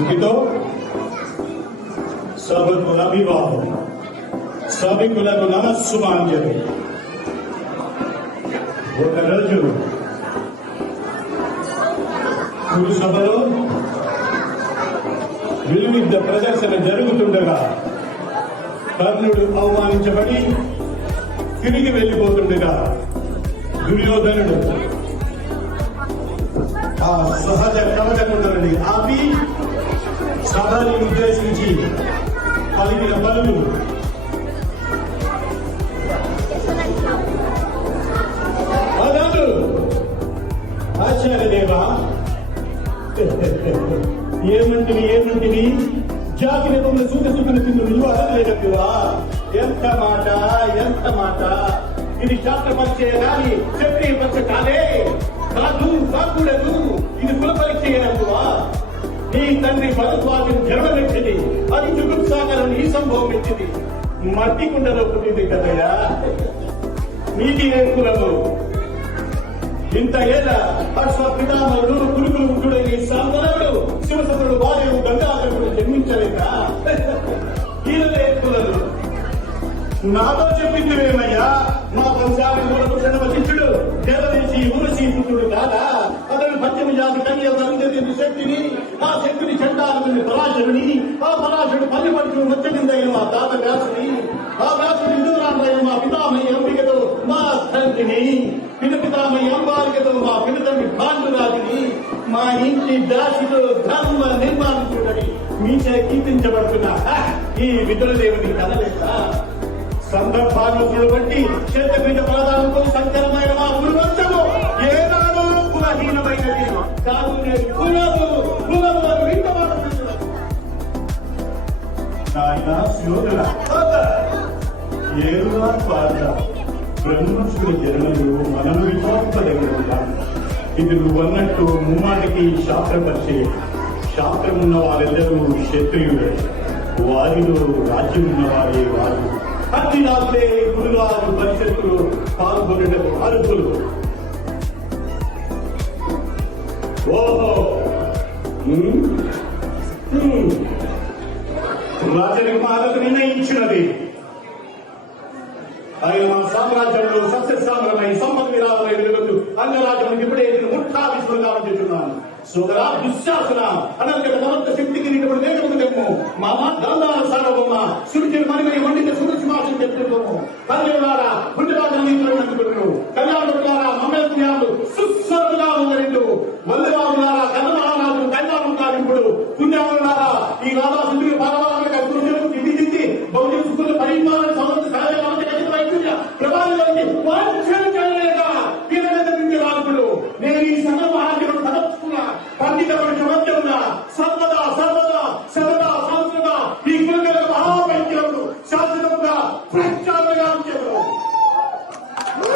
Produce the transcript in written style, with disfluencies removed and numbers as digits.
సుఖితో సభకులభివాదం సభికులకు నమస్సుమాంజలి. ఒకరోజు కురుసభలో విలువిద్య ప్రదర్శన జరుగుతుండగా కర్ణుడు అవమానించబడి తిరిగి వెళ్లిపోతుండగా దుర్యోధనుడు ఆ సహజ కవచకుండలని ఆపి సభని ఉద్దేశించి పలికిన పలులు అదాలు ఆచార్యదేవా, ఏమంటివి జాతి నిబంధన సూచన తిందు నువ్వు అడగలేదవా? ఎంత మాట ఇది శాస్త్ర పరీక్ష కానీ క్షత్రియ పరీక్ష కాదే, కాకూడదు. ఇది కుల పరీక్ష ఏనందువా? నీ తండ్రి భరద్వాజం జన్మనిచ్చింది, అది చుగుత్సాకరం ఈ సంభవం ఇచ్చింది. మట్టి కుండలో పుట్టింది కదయ్యా. నీటి కులము ఇంత ఏళ్ళ అశ్వపితామరుడు కురుకులు ఉట్టుడని సాంతనుడు శివసతుడు వాయువు గంగాధరుడు జన్మించలేక ఈయనలే కులలు. నాతో చెప్పిందివేమయ్యా, మా వంశాలకు జన్మశిష్యుడు దేవదేశి ఊరసి పుత్రుడు కాదా? అతను పశ్చిమ జాతి కన్య ధరించేది శక్తిని, ఆ శక్తిని చండాలని పరాశరుని, ఆ పరాశరుడు పల్లి పడుచు వచ్చడిందైన మా తాత వ్యాసుని, ఆ వ్యాసుడు ఇంద్రాండైన మా పితామయ్య అంబికతో మా తండ్రిని, పితామయ్య అంబాలికతో మా పినతండ్రి పాండురాజుని, మా ఇంటి దాసితో ధర్మ నిర్మాణించుడని మీచే కీర్తించబడుతున్న ఈ విదురదేవుని కథలేక సందర్భాలను చూడబట్టి క్షేత్రపీఠ ప్రధానంతో సంచలమైన మా గురువంశము ఏనాడో కులహీనమైనది కాదు. కులము నాయన శోధన ఏరుగా పాట బ్రహ్మసుడి జన్మలు మనము విశ్వాసపడగలుగుతాం. ఇది నువ్వన్నట్టు ముమ్మాటికి శాస్త్రపరిచే శాస్త్రం ఉన్న వారెల్లరూ క్షత్రియుడే, వారిలో రాజ్యం ఉన్నవారే వారు. అన్ని రాత్రే గురువారు పరిషత్తులు పాల్గొనటకు అర్హులు. ఓహో, రాజకుమారులకు నిర్ణయించినది. ఆయన మా సామ్రాజ్యంలో సస్యశ్యామలమై సంపద విరామై వెలుగుతూ అంగరాజ్యానికి ఇప్పుడే ముఠా విశ్వగానం చేస్తున్నాను. సోదరా దుశ్శాసన అనంత నవంత శక్తికి నీకు వేగము మామ గంధాల సారవమ్మ సుడిచిన మరిమై వండిన సురక్షమాసం చెప్తున్నాము. కన్యలారా గుండెరాజు కళ్యాణులారా మమ్మల్ని సుస్వరుగా ఉన్నట్టు వందరాజులారా కన్నమహారాజు కళ్యాణం కానిప్పుడు పుణ్యాములారా ఈ రాధా సుందరి భాగవాళ్ళకి అభివృద్ధి బౌద్ధ సుఖుల పరిమాణ సమర్థ సహాయ ప్రభావిత